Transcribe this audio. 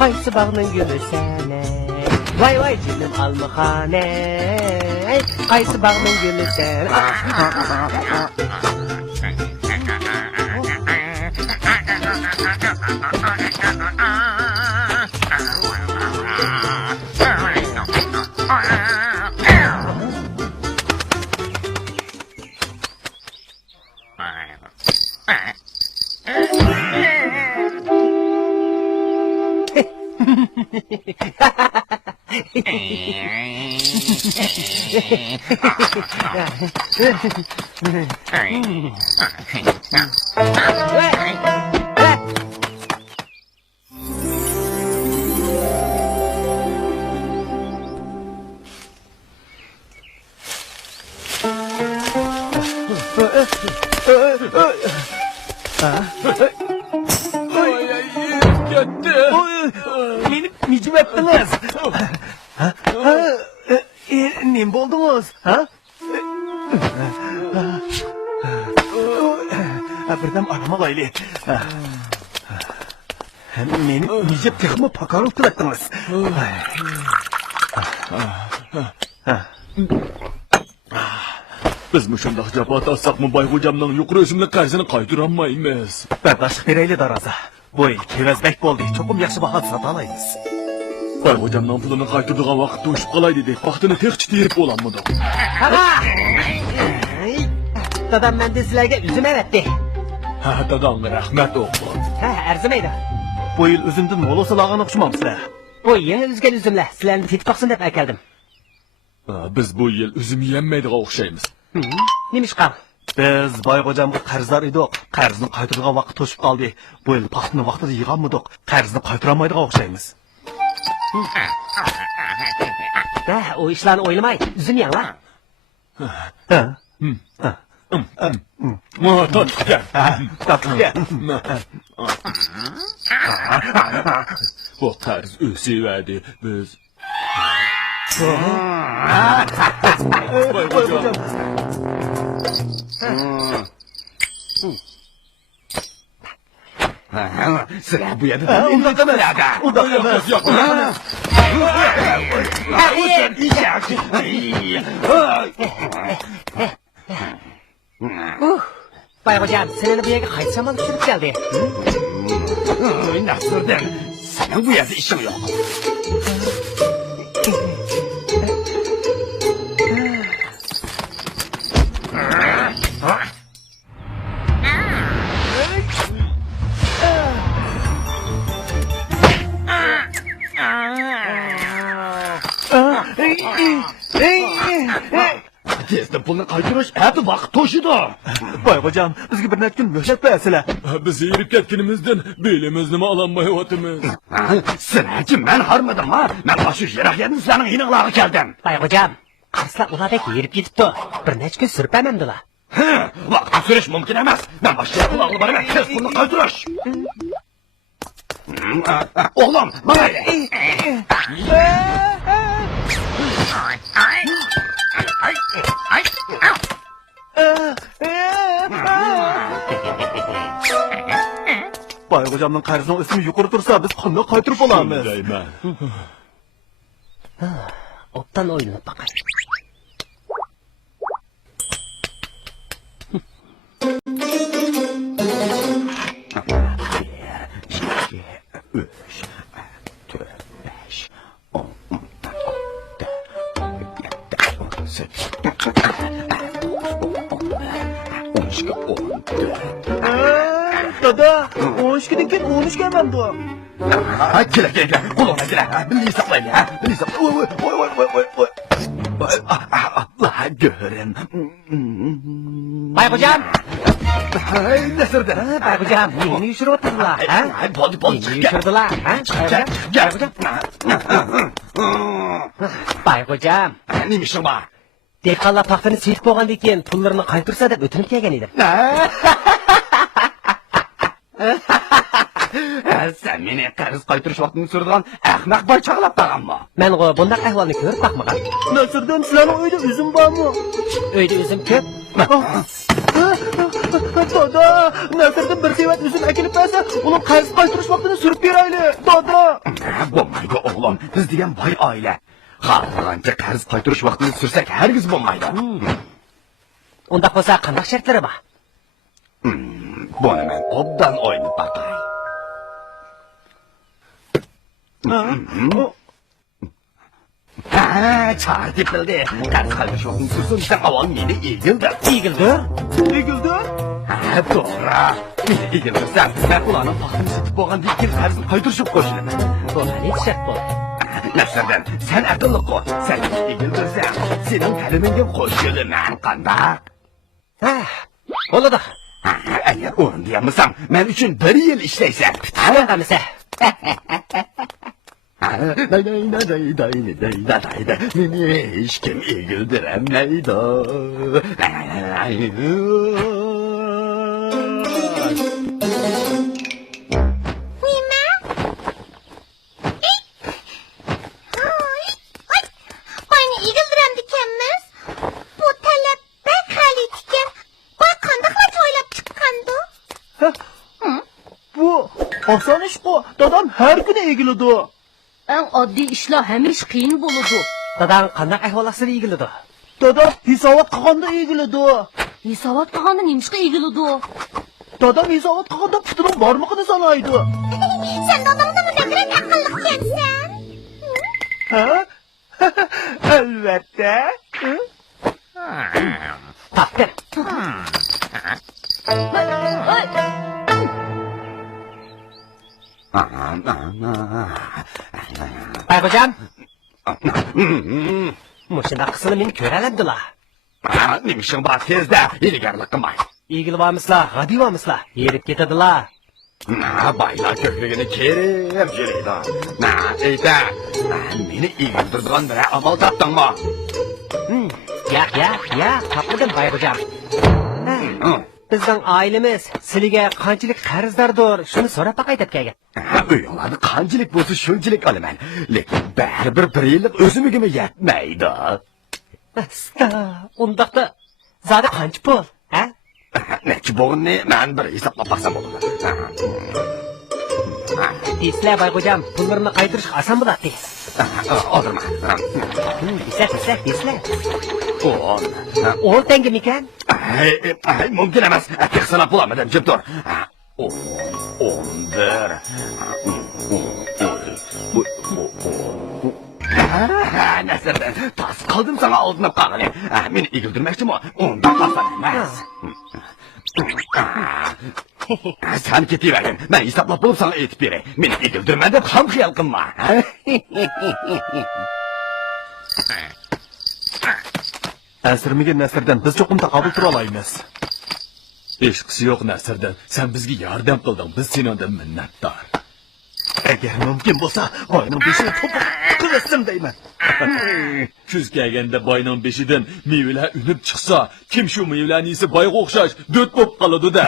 Qaysı bağının gülü sene Vay vay canım almıhane Qaysı bağının gülü sene Beni niçin ettiniz? Ne buldunuz? Birden arama layli. Beni nice tıkımı pakarıp kılattınız. Biz müşündaq cəbat alsaq mı Bay Hocamdan yuqur özümlə qarzını qaydıramayız. Berdaşlık vereyli daraza. Bu il kevezbek oldu. Çokum yaxşı bahat satalayız. Bay Hocamdan pulunu qaytırdığan vaxt duşup qalay dedik. Vaxtını tek çitiyirip olanmıdıq. Dadam ben de sizlerge üzüm evetti. Dadan rəhmət oğlu. Erzimeydi. Bu yıl üzümdün molosu lağına uçmamışlar. Bu yeni üzgen üzümle sizlerini titbaksın hep geldim. Biz bu yıl üzüm yiyənməydik oxşayımız. Neymiş qal? Biz Bay Hocam'a qarzlar idik. Qarzını qaytırğan vaqt toşup qaldı. Bu yıl paxtını vaqtida yığanmıdıq. Qarzını qaytıramaydık oxşayımız. O işlerini oylamay. Üzüm yan la. Tatlı gel. Tatlı gel. Bu qarz ösüverdi biz. Bay Hocam. Sıra bu yana. Ondan da nerede? Ondan da Bay hocam senin bu yere kaç zaman sürüp geldi? Nasıldır? Senin bu yerde işin yok. Tezde bunu qaytırış hadi vaqt toşudu. Bay hocam bizga bir necha kun möhlet bersizlar. Biz yeyirip ketkinimizden belimizni mi alamayotimiz? Sizlarchi men harmadim ha. Men shu yiroq yerdan sizlarning yiniqlariga keldim. Bay hocam qarslar ulardek yerib ketibdi. Bir necha kun surib emamdilar. Vaqtni surish mumkin emas. Men boshqa qulog'i boraman. Tez buni qaytirish. Oğlum bana Bay hocamın qarzının ismi yuqori tursa biz qanday qaytirib olamiz? Deyman. Obdan o'ylanib baqay. Dada, 12'den keyin 13 gelmem bu. Ha, gel. Kulağına gel. Beni hesaplayın ya. Beni hesaplayın. Oy. Allah görün. Bay hocam. Nasırdan? Bayxo'jam, neni yushirib o'tirdilar, ha? Bo'ldi, Neni yushirdilar, ha? Bayxo'jam, Nima ishing bor? dehqonlar paxtani setib bo'lgandan keyin pullarini qaytarsa deb o'tinib kelgan edim. Sen meni qarz qaytirish vaqtini so'radigan ahmoq boy chaqlab qolganmi? Men bunday ahvolni ko'rib boqmagan. Nasırdan sizlarning uyda üzüm bormi? Uyda o'zim ko'p. Dada, Nasırdan bir sevat üzüm ekilib bersa, uning qarz qaytirish vaqtini surib berayli. Dada. Bo'lmaydi o'g'lim, biz degan boy oila. Xohlagancha qarz qaytirish vaqtini sursak hargiz bo'lmaydi. Unda bo'lsa qanday shartlari bor? Buni men obdan o'ynab boqay. Çağır dipildi. Qarz qaytirish vaqtini sursun, sen avval meni egildi. Egildi? Egildi? To'g'ri. Meni egildirsan, men ularning paxtini setib bo'lgandan keyin qarzni qaytirishib qo'shilaman. Bu hali shart bo'ldi. Nasırdan, sen akıllı qo'y. Sen egildirsan, sening kaliminga qo'shilaman. Qanday? Ha, bo'ladi. Agar o'rindayamsan, men uchun 1 yil ishlaysan. Qanaqamisa? Meni hech kim egildirolmaydi. Bana egildiram dikenmiz. Bu talep bek hali diken. Bak kandıkla oylap çıkkandı. Bu oson ish ku. Dadam her gün egilidi. Eng oddiy ishlar hamish qiyin bo'ladi. Dadang qanday ahvol ostida egildi? Dadam hisobot qilganda egilidi. Hisobot qilganda nimishqa egiladi? Dadam hisobot qilganda putining barmog'ini sanaydi. Sen dadamda mı ne kadar akıllı kensen? Ha? Albatta. Taqdir. Bayxo'jam, mushunda qisini meni ko'ralamdilar. Nima ishing bor tezda, ilgarilik qilmay. Egilibamislar, g'adibamislar, yerib ketadilar. Baylar ko'pligini kerib жүреді. Ayta, meni egildirgan bir amal topdingmi? Ya, topmadim Bayxo'jam. Bizning oilamiz sizga qanchalik qarzdordir, shuni so'rab qaytib kelgan. Uyinglarni qanchalik bo'lsa shunchalik olaman. Lekin baribir 1 yillik o'zimigimi yetmaydi. Undaqda zodi qancha pul, ha? Nechi bo'g'inni men bir hisoblab baqsam bo'ladi. Esla Bayxo'jam, pullarni qaytarish oson bo'ladi. O'tirma. Esla. 10. 10 tanga mikan? Mumkin emas. Tek sanab bo'lmadim, jim tur. 11. Nasırdan, tas qaldım sana aldınıp qalın. Meni egildirmoqchimi? Ondan qasan emas. Sen ketiverin. Ben hisoblab bo'lib sana aytib beray. Meni egildirma deb ham xiyol qilma. Asirmiga Nasirdan biz cho'qimda qabul qila olamiz. Hechqisi yo'q Nasirdan. Sen bizga yordam qilding. Biz sendan minnatdor. Agar mumkin bo'lsa, boyning beshini to'piq qilsin deyman. Kuz kelganda boyning beshidan mevalar unib chiqsa, kim shu mevalarni yesa boyga o'xshash do't bo'lib qoladi-da.